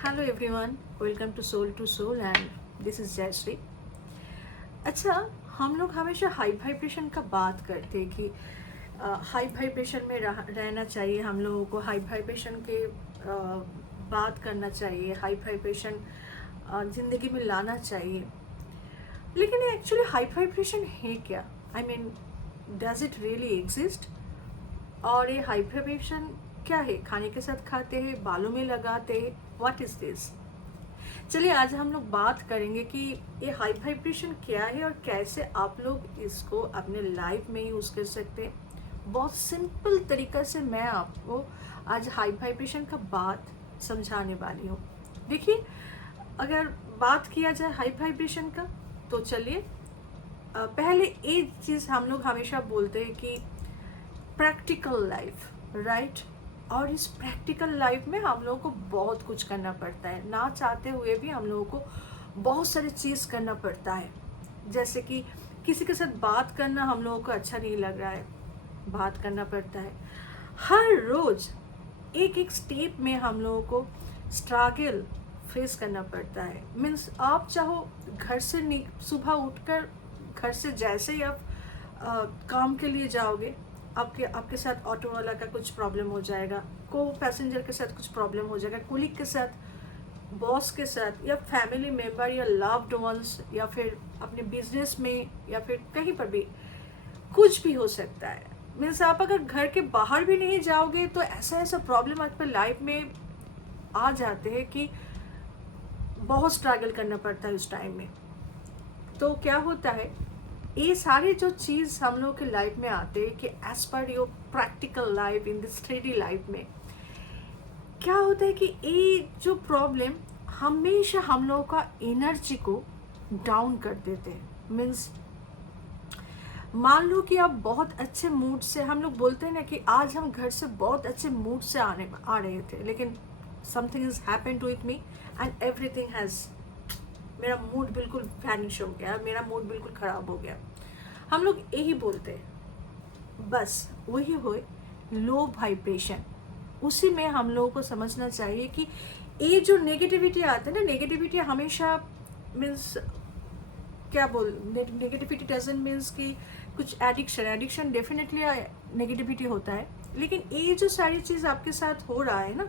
Hello everyone, welcome to soul and this is Jayshree. अच्छा, हम लोग हमेशा हाई वाइब्रेशन का बात करते हैं कि हाई वाइब्रेशन में रहना चाहिए। हम लोगों को हाई वाइब्रेशन के बात करना चाहिए, हाई वाइब्रेशन ज़िंदगी में लाना चाहिए। लेकिन एक्चुअली हाई वाइब्रेशन है क्या? I mean, does it really exist? और ये हाई वाइब्रेशन क्या है? खाने के साथ खाते हैं, बालों में लगाते हैं, व्हाट इज़ दिस? चलिए आज हम लोग बात करेंगे कि ये हाई वाइब्रेशन क्या है और कैसे आप लोग इसको अपने लाइफ में यूज़ कर सकते हैं। बहुत सिंपल तरीका से मैं आपको आज हाई वाइब्रेशन का बात समझाने वाली हूँ। देखिए, अगर बात किया जाए हाई वाइब्रेशन का, तो चलिए पहले एक चीज़ हम लोग हमेशा बोलते हैं कि प्रैक्टिकल लाइफ, राइट? और इस प्रैक्टिकल लाइफ में हम लोगों को बहुत कुछ करना पड़ता है, ना चाहते हुए भी हम लोगों को बहुत सारी चीज़ करना पड़ता है। जैसे कि किसी के साथ बात करना हम लोगों को अच्छा नहीं लग रहा है, बात करना पड़ता है। हर रोज़ एक एक स्टेप में हम लोगों को स्ट्रगल फेस करना पड़ता है। मीन्स आप चाहो घर से सुबह उठकर घर से जैसे ही आप काम के लिए जाओगे, आपके आपके साथ ऑटो वाला का कुछ प्रॉब्लम हो जाएगा, को पैसेंजर के साथ कुछ प्रॉब्लम हो जाएगा, कोलिग के साथ, बॉस के साथ, या फैमिली मेम्बर या लव्ड वंस, या फिर अपने बिजनेस में, या फिर कहीं पर भी कुछ भी हो सकता है। मीन्स आप अगर घर के बाहर भी नहीं जाओगे तो ऐसा ऐसा प्रॉब्लम आपके लाइफ में आ जाते हैं कि बहुत स्ट्रगल करना पड़ता है उस टाइम में। तो क्या होता है, ये सारी जो चीज़ हम लोग के लाइफ में आते हैं कि as per your practical life in this 3D life में क्या होता है कि ये जो प्रॉब्लम हमेशा हम लोगों का एनर्जी को डाउन कर देते हैं। मीन्स मान लो कि आप बहुत अच्छे मूड से, हम लोग बोलते हैं ना कि आज हम घर से बहुत अच्छे मूड से आ रहे थे, लेकिन something is happened with me and everything has, मेरा मूड बिल्कुल वैनिश हो गया, मेरा मूड बिल्कुल ख़राब हो गया। हम लोग यही बोलते हैं, बस वही हो लो वाइब्रेशन। उसी में हम लोगों को समझना चाहिए कि ये जो नेगेटिविटी आते हैं ना, नेगेटिविटी हमेशा मीन्स क्या बोल, नेगेटिविटी डजंट मीन्स कि कुछ एडिक्शन, एडिक्शन डेफिनेटली नेगेटिविटी होता है, लेकिन ये जो सारी चीज़ आपके साथ हो रहा है ना,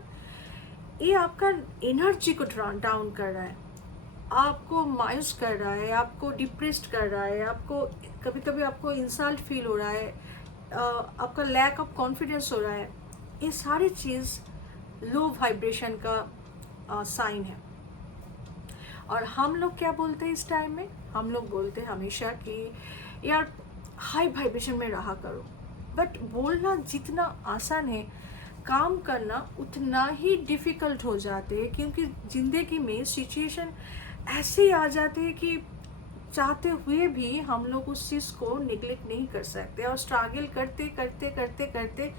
ये आपका एनर्जी को डाउन कर रहा है, आपको मायूस कर रहा है, आपको डिप्रेस्ड कर रहा है, आपको कभी कभी आपको इंसल्ट फील हो रहा है, आपका लैक ऑफ कॉन्फिडेंस हो रहा है। ये सारी चीज़ लो वाइब्रेशन का साइन है। और हम लोग क्या बोलते हैं इस टाइम में? हम लोग बोलते हैं हमेशा कि यार हाई वाइब्रेशन में रहा करो। बट बोलना जितना आसान है, काम करना उतना ही डिफ़िकल्ट हो जाते हैं, क्योंकि ज़िंदगी में सिचुएशन ऐसे आ जाते हैं कि चाहते हुए भी हम लोग उस चीज़ को निगलेक्ट नहीं कर सकते, और स्ट्रगल करते करते करते करते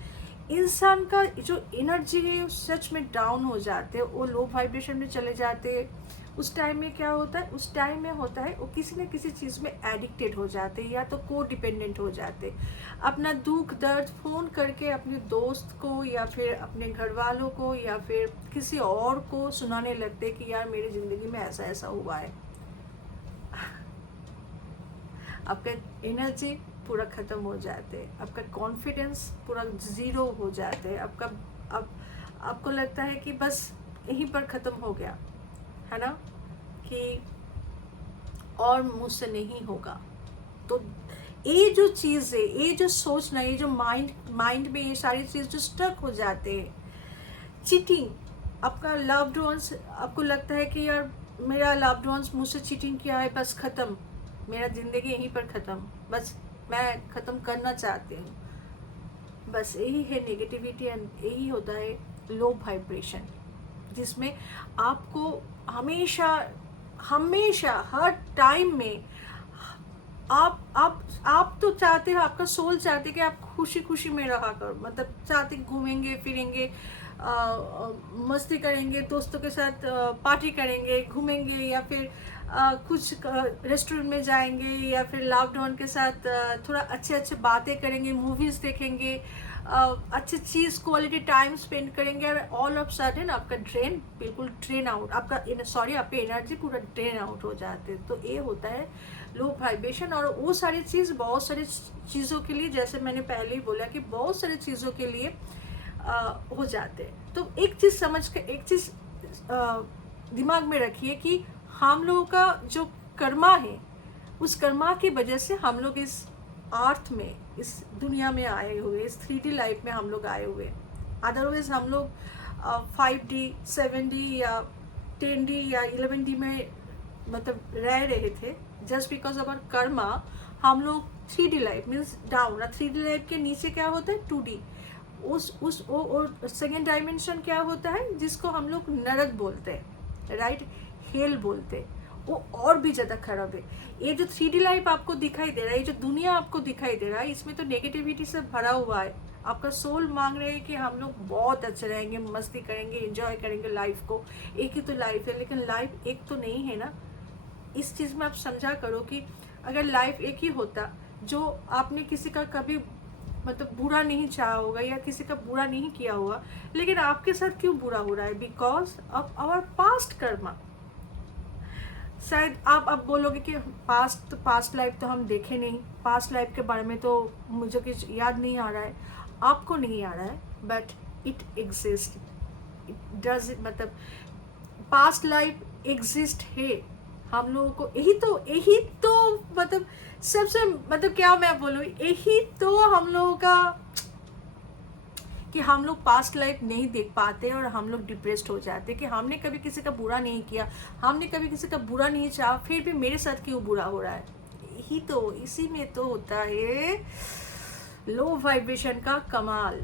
इंसान का जो एनर्जी है सच में डाउन हो जाते हैं, वो लो वाइब्रेशन में चले जाते हैं। उस टाइम में क्या होता है, उस टाइम में होता है वो किसी न किसी चीज़ में एडिक्टेड हो जाते हैं, या तो को डिपेंडेंट हो जाते हैं। अपना दुख दर्द फ़ोन करके अपने दोस्त को, या फिर अपने घर वालों को, या फिर किसी और को सुनाने लगते हैं कि यार मेरी ज़िंदगी में ऐसा ऐसा हुआ है। आपका एनर्जी पूरा ख़त्म हो जाते हैं, आपका कॉन्फिडेंस पूरा ज़ीरो हो जाते हैं, आपको लगता है कि बस यहीं पर ख़त्म हो गया है ना, कि और मुझसे नहीं होगा। तो ये जो चीज़ है, ये जो सोचना, ये जो माइंड में ये सारी चीज़ जो स्टक हो जाते हैं, चीटिंग, आपका लव्ड वंस, आपको लगता है कि यार मेरा लव्ड वंस मुझसे चीटिंग किया है, बस ख़त्म, मेरा ज़िंदगी यहीं पर ख़त्म, बस मैं ख़त्म करना चाहती हूँ। बस यही है नेगेटिविटी, एंड यही होता है लो वाइब्रेशन, जिसमें आपको हमेशा हमेशा हर टाइम में आप तो चाहते हो, आपका सोल चाहते कि आप खुशी खुशी में रहा करो, मतलब चाहते घूमेंगे फिरेंगे, मस्ती करेंगे, दोस्तों के साथ पार्टी करेंगे, घूमेंगे, या फिर कुछ रेस्टोरेंट में जाएंगे, या फिर लव्ड वन के साथ थोड़ा अच्छे अच्छे बातें करेंगे, मूवीज़ देखेंगे, अच्छी चीज़ क्वालिटी टाइम स्पेंड करेंगे और ऑल ऑफ सडन आपका ड्रेन बिल्कुल ड्रेन आउट, आपका सॉरी आपकी एनर्जी पूरा ड्रेन आउट हो जाते हैं। तो ये होता है लो वाइब्रेशन। और वो सारी चीज़ बहुत सारी चीज़ों के लिए, जैसे मैंने पहले ही बोला कि बहुत सारी चीज़ों के लिए हो जाते हैं। तो एक चीज़ समझ के, एक चीज़ दिमाग में रखिए कि हम लोगों का जो कर्मा है, उस कर्मा की वजह से हम लोग इस अर्थ में, इस दुनिया में आए हुए, इस 3D लाइफ में हम लोग आए हुए। अदरवाइज हम लोग 5D 7D या 10D या 11D में मतलब रह रहे थे। Just because of our karma हम लोग 3D life means down, 3D life के नीचे क्या होता है 2D, उस और सेकेंड डायमेंशन क्या होता है जिसको हम लोग नरक बोलते हैं, राइट, हेल बोलते हैं। वो और भी ज़्यादा खराब है। ये जो 3D लाइफ आपको दिखाई दे रहा है, ये जो दुनिया आपको दिखाई दे रहा है, इसमें तो नेगेटिविटी से भरा हुआ है। आपका सोल मांग रहे हैं कि हम लोग बहुत अच्छे रहेंगे, मस्ती करेंगे, एंजॉय करेंगे लाइफ को। एक ही तो लाइफ है, लेकिन लाइफ एक तो नहीं है ना। इस चीज़ में आप समझा करो कि अगर लाइफ एक ही होता, जो आपने किसी का कभी मतलब बुरा नहीं चाहा होगा या किसी का बुरा नहीं किया होगा, लेकिन आपके साथ क्यों बुरा हो रहा है? Because of our past karma. शायद आप अब बोलोगे कि पास्ट लाइफ तो हम देखे नहीं, पास्ट लाइफ के बारे में तो मुझे कुछ याद नहीं आ रहा है। आपको नहीं आ रहा है, but it exist, it does, मतलब पास्ट लाइफ एग्जिस्ट है। हम लोगों को यही तो मतलब सबसे, मतलब क्या मैं बोलूँ, यही तो हम लोगों का कि हम लोग पास्ट लाइफ नहीं देख पाते और हम लोग डिप्रेस्ड हो जाते कि हमने कभी किसी का बुरा नहीं किया, हमने कभी किसी का बुरा नहीं चाहा, फिर भी मेरे साथ क्यों बुरा हो रहा है। यही तो, इसी में तो होता है लो वाइब्रेशन का कमाल।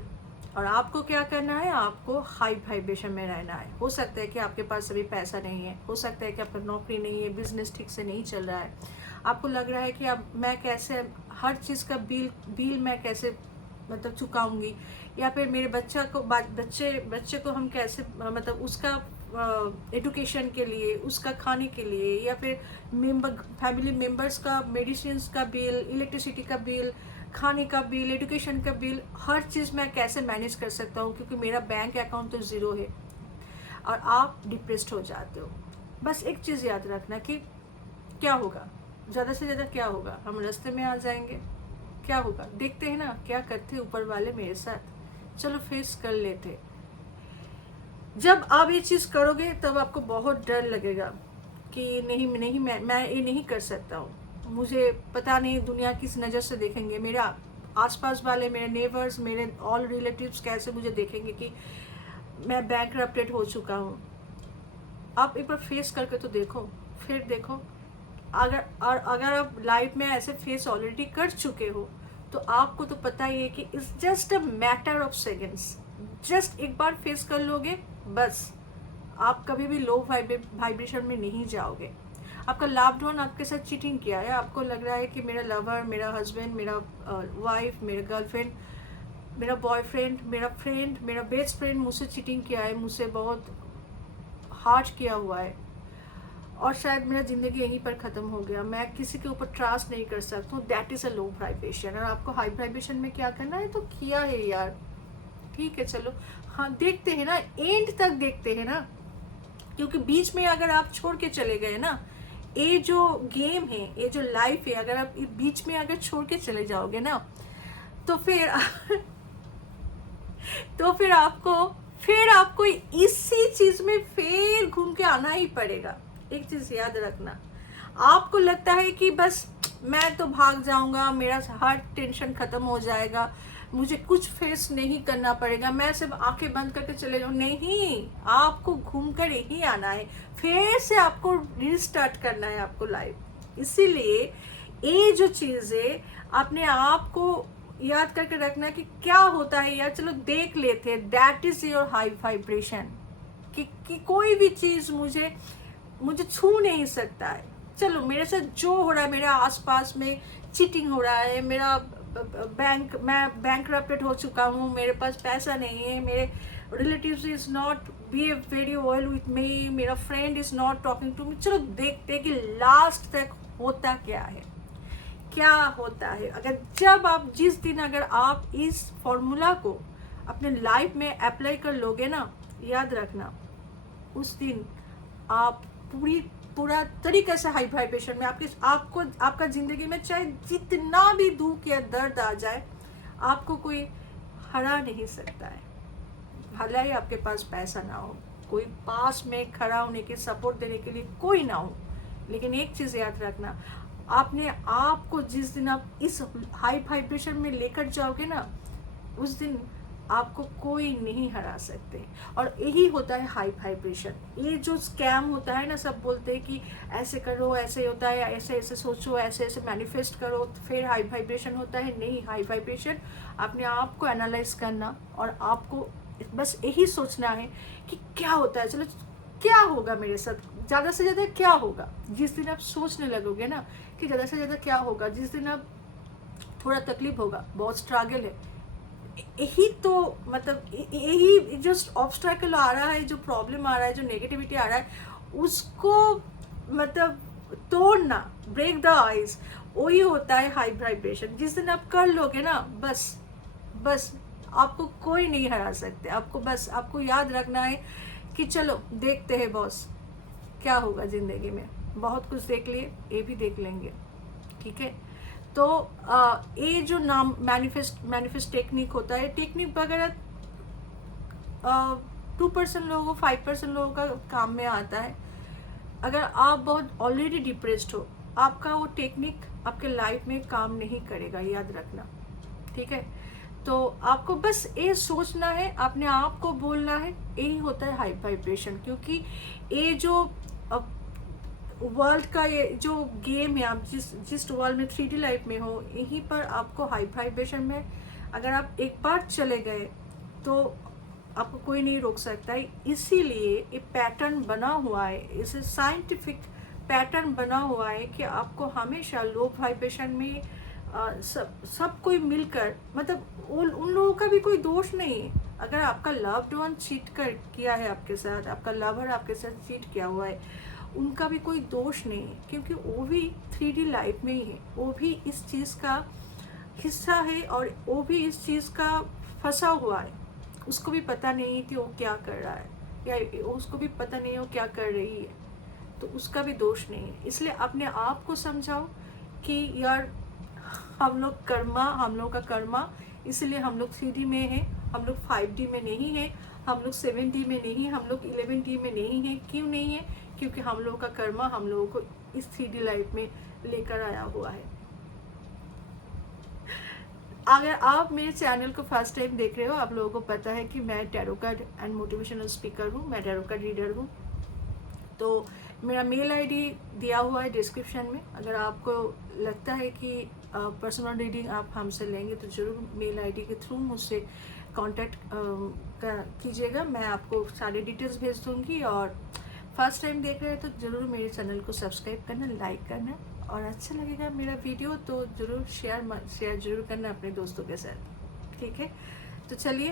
और आपको क्या करना है? आपको हाई वाइब्रेशन में रहना है। हो सकता है कि आपके पास अभी पैसा नहीं है, हो सकता है कि आपका नौकरी नहीं है, बिजनेस ठीक से नहीं चल रहा है, आपको लग रहा है कि अब मैं कैसे हर चीज़ का बिल मैं कैसे मतलब चुकाऊंगी, या फिर मेरे बच्चे को हम कैसे मतलब उसका एजुकेशन के लिए, उसका खाने के लिए, या फिर फैमिली मेम्बर्स का मेडिसिन का बिल, इलेक्ट्रिसिटी का बिल, खाने का बिल, एजुकेशन का बिल, हर चीज़ मैं कैसे मैनेज कर सकता हूँ, क्योंकि मेरा बैंक अकाउंट तो ज़ीरो है। और आप डिप्रेस्ड हो जाते हो। बस एक चीज़ याद रखना कि क्या होगा, ज़्यादा से ज़्यादा क्या होगा, हम रास्ते में आ जाएंगे। क्या होगा देखते हैं ना, क्या करते ऊपर वाले मेरे साथ। चलो फेस कर लेते। जब आप ये चीज़ करोगे तब आपको बहुत डर लगेगा कि नहीं मैं ये नहीं कर सकता हूँ, मुझे पता नहीं दुनिया किस नज़र से देखेंगे, मेरा आसपास वाले, मेरे नेबर्स, मेरे ऑल रिलेटिव्स कैसे मुझे देखेंगे कि मैं बैंकरप्टेड हो चुका हूँ। आप एक बार फेस करके तो देखो, फिर देखो। अगर आप लाइफ में ऐसे फेस ऑलरेडी कर चुके हो तो आपको तो पता ही है कि it's just a matter of seconds. Just एक बार फेस कर लोगे, बस आप कभी भी लो वाइब्रेशन में नहीं जाओगे। आपका लव्ड वन आपके साथ चीटिंग किया है, आपको लग रहा है कि मेरा लवर, मेरा हस्बैंड, मेरा वाइफ, मेरा गर्लफ्रेंड, मेरा बॉयफ्रेंड, मेरा फ्रेंड, मेरा बेस्ट फ्रेंड मुझसे चीटिंग किया है, मुझसे बहुत हार्ट किया हुआ है, और शायद मेरा ज़िंदगी यहीं पर ख़त्म हो गया, मैं किसी के ऊपर ट्रस्ट नहीं कर सकता हूँ। That is a low vibration. और आपको हाई वाइब्रेशन में क्या करना है तो किया है यार, ठीक है चलो, हाँ देखते हैं ना, एंड तक देखते हैं ना, क्योंकि बीच में अगर आप छोड़ के चले गए ना, ये जो गेम है, ये जो लाइफ है, अगर आप बीच में अगर छोड़ के चले जाओगे ना, तो फिर आपको इसी चीज़ में फिर घूम के आना ही पड़ेगा। एक चीज़ याद रखना, आपको लगता है कि बस मैं तो भाग जाऊंगा, मेरा हर टेंशन ख़त्म हो जाएगा, मुझे कुछ फेस नहीं करना पड़ेगा, मैं सिर्फ आंखें बंद करके चले जाऊँ। नहीं, आपको घूम कर यही आना है, फिर से आपको रिस्टार्ट करना है आपको लाइफ। इसीलिए ये जो चीज़ है अपने आप को याद करके रखना कि क्या होता है यार, चलो देख लेते हैं। That is your high vibration कि कोई भी चीज़ मुझे छू नहीं सकता है। चलो मेरे साथ जो हो रहा है, मेरे आसपास में चीटिंग हो रहा है, मैं बैंकरप्टेड हो चुका हूँ, मेरे पास पैसा नहीं है, मेरे relatives is not behave very well with me, मेरा friend is not talking to me. चलो देखते हैं कि लास्ट तक होता क्या है, क्या होता है। अगर जब आप जिस दिन अगर आप इस फॉर्मूला को अपने लाइफ में अप्लाई कर लोगे ना, याद रखना उस दिन आप पूरा तरीके से हाई वाइब्रेशन में आपको आपका ज़िंदगी में चाहे जितना भी दुख या दर्द आ जाए, आपको कोई हरा नहीं सकता है। भला ही आपके पास पैसा ना हो, कोई पास में खड़ा होने के सपोर्ट देने के लिए कोई ना हो, लेकिन एक चीज़ याद रखना, आपने आपको जिस दिन आप इस हाई वाइब्रेशन में लेकर जाओगे ना, उस दिन आपको कोई नहीं हरा सकते। और यही होता है हाई वाइब्रेशन। ये जो स्कैम होता है ना, सब बोलते हैं कि ऐसे करो, ऐसे होता है, ऐसे ऐसे सोचो, ऐसे ऐसे मैनिफेस्ट करो फिर हाई वाइब्रेशन होता है। नहीं, हाई वाइब्रेशन अपने आप को एनालाइज करना और आपको बस यही सोचना है कि क्या होता है, चलो क्या होगा मेरे साथ, ज़्यादा से ज़्यादा क्या होगा। जिस दिन आप सोचने लगोगे ना कि ज़्यादा से ज़्यादा क्या होगा, जिस दिन आप थोड़ा तकलीफ होगा, बहुत स्ट्रगल है, यही तो मतलब यही जो ऑब्स्ट्रैकल आ रहा है, जो प्रॉब्लम आ रहा है, जो नेगेटिविटी आ रहा है, उसको मतलब तोड़ना, ब्रेक द आइज, वही होता है हाई वाइब्रेशन। जिस दिन आप कर लोगे ना, बस आपको कोई नहीं हरा सकते। आपको याद रखना है कि चलो देखते हैं बॉस क्या होगा ज़िंदगी में। बहुत कुछ देख लिए, ये भी देख लेंगे, ठीक है। तो ये जो नाम मैनिफेस्ट टेक्निक होता है, टेक्निक वगैरह 2% लोगों 5% लोगों का काम में आता है। अगर आप बहुत ऑलरेडी डिप्रेस्ड हो, आपका वो टेक्निक आपके लाइफ में काम नहीं करेगा, याद रखना, ठीक है। तो आपको बस ये सोचना है, अपने आप को बोलना है, यही होता है हाई वाइब्रेशन। क्योंकि ये जो वर्ल्ड का ये जो गेम है, आप जिस वर्ल्ड में 3D लाइफ में हो, यहीं पर आपको हाई वाइब्रेशन में अगर आप एक बार चले गए तो आपको कोई नहीं रोक सकता है। इसीलिए ये पैटर्न बना हुआ है, इसे साइंटिफिक पैटर्न बना हुआ है कि आपको हमेशा लो वाइब्रेशन में सब कोई मिलकर, मतलब उन लोगों का भी कोई दोष नहीं है। अगर आपका लव्ड वन चीट किया है आपके साथ, आपका लवर आपके साथ चीट किया हुआ है, उनका भी कोई दोष नहीं है, क्योंकि वो भी 3D लाइफ में ही है, वो भी इस चीज़ का हिस्सा है और वो भी इस चीज़ का फंसा हुआ है। उसको भी पता नहीं है कि वो क्या कर रहा है, या उसको भी पता नहीं है वो क्या कर रही है, तो उसका भी दोष नहीं है। इसलिए अपने आप को समझाओ कि यार हम लोग का कर्मा, इसलिए हम लोग 3D में हैं, हम लोग 5D में नहीं हैं, हम लोग 7D में नहीं, हम लोग 11D में नहीं हैं। क्यों नहीं है? क्योंकि हम लोगों का कर्मा हम लोगों को इस 3D लाइफ में लेकर आया हुआ है। अगर आप मेरे चैनल को फर्स्ट टाइम देख रहे हो, आप लोगों को पता है कि मैं tarot card and motivational speaker हूँ, मैं टैरो कार्ड रीडर हूँ। तो मेरा मेल आईडी दिया हुआ है डिस्क्रिप्शन में। अगर आपको लगता है कि पर्सनल रीडिंग आप हमसे लेंगे तो ज़रूर मेल आईडी के थ्रू मुझसे कांटेक्ट कीजिएगा, मैं आपको सारे डिटेल्स भेज दूँगी। और फर्स्ट टाइम देख रहे हैं तो ज़रूर मेरे चैनल को सब्सक्राइब करना, लाइक करना, और अच्छा लगेगा मेरा वीडियो तो ज़रूर शेयर ज़रूर करना अपने दोस्तों के साथ, ठीक है। तो चलिए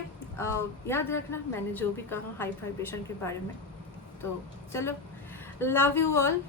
याद रखना मैंने जो भी कहा हाई वाइब्रेशन के बारे में। तो चलो, लव यू ऑल,